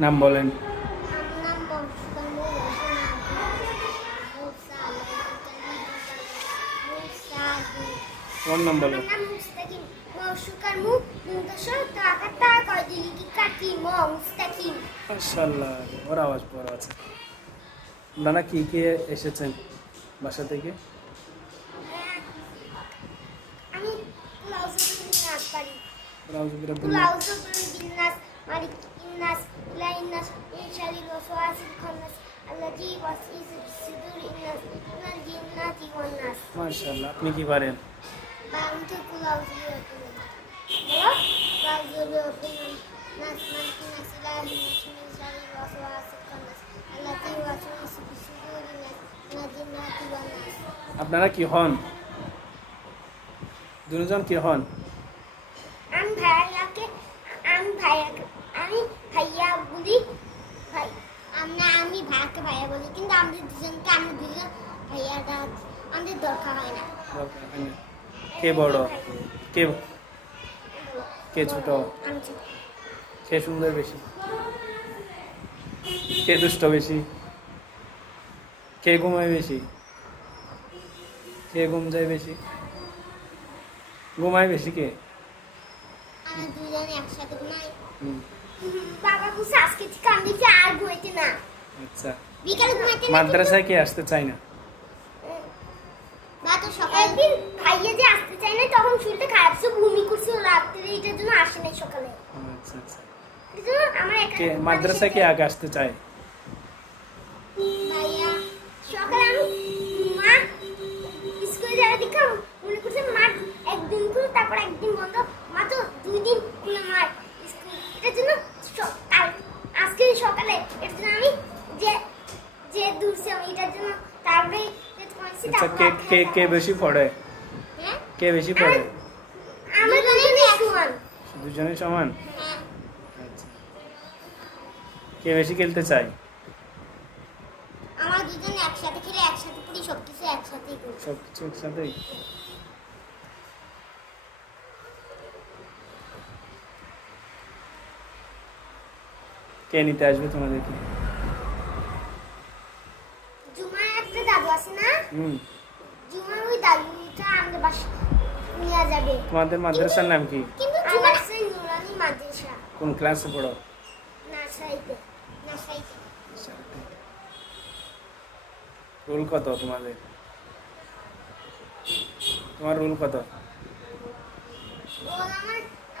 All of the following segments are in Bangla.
নাম বলেন। তোমার নাম বলো। মাশাআল্লাহ, ওর আওয়াজ বড় আছে। আপনারা কি কি এসেছেন বাসা থেকে? মাশাআল্লাহ, আপনি কি পারেন? আপনারা কি হন? দুজন কি হন? আমি ভাইয়া বলি, আমি ভাইয়াকে ভাইয়া বলি, কিন্তু আমাদের দুজন ভাইয়াটা আমাদের দরকার হয় না। কে বড়, কে ছোট? কে সুন্দর বেশি? কে দুষ্ট বেশি? কে ঘুমায় বেশি? কে ঘুম যায় বেশি? ঘুমায় বেশি কে? আমরা দুজনে একসাথে ঘুমাই। বাবা বুঝে আজকে থেকে আমি আর ঘুমাইতে না। আচ্ছা, বিকালে ঘুমাইতে না। মাদ্রাসায় কে আসতে চায় না? না তো সকালে একদিন ভাইয়া যে আসতে চায় না, তখন শুনতে খারাপ ছিল, ঘুমি করছিল রাতে, এটার জন্য আসে নাই সকালে। আচ্ছা আচ্ছা, এর জন্য আমরা কে মাদ্রাসায় কে আগে আসতে চায়? ভাইয়া সকালে আমি মা স্কুলে যাওয়ার দিকে মনে করছে মা একদিন খুলে তারপর একদিন বন্ধ, মা তো 2 দিন খুলে মার স্কুল। এটার জন্য আজকে সকালে এর জন্য আমি যে দূরছি আমি এটার জন্য, তারপরে আচ্ছা, কে বেশি পড়ে? হ্যাঁ, কে বেশি পড়ে? আমরা দুজনে সমান। দুজনে সমান? হ্যাঁ। আচ্ছা, কে বেশি খেলতে চায়? আমরা দুজনে একসাথে খেলে একসাথে পড়ি, সবকিছু একসাথেই করি। সবকিছু একসাথেই। কে নিতে আসবে তোমাদেরকে? জুমার একটা দাদু আছে না, হুম, জুমার ওই দাদুটা আমাদের বাসা নিয়ে যাবে। তোমাদের মাদ্রাসার নাম কি? কিন্তু জুমার নুরানি মাদ্রাসা। কোন ক্লাসে পড়ো? নার্সারিতে। রোল কত তোমাদের? তোমার রোল কত?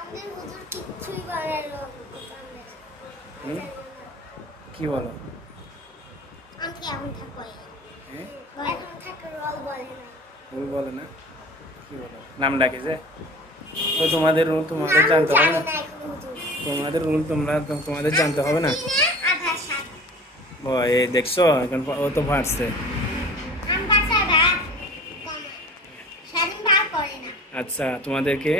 আমাদের হুজুর কিচ্ছুই বলে না। কি বলো? আমাকে এখন থাকো, এখন থাকে রোল বলে না। রোল বলে না? কি বলো? নাম ডাকে যে? তো তোমাদের রোল তোমাদের জানতে হবে না? তোমাদের রোল তোমাদের জানতে হবে না? ও, এই দেখছো, এখন ও তো পারছে। আচ্ছা, তোমাদেরকে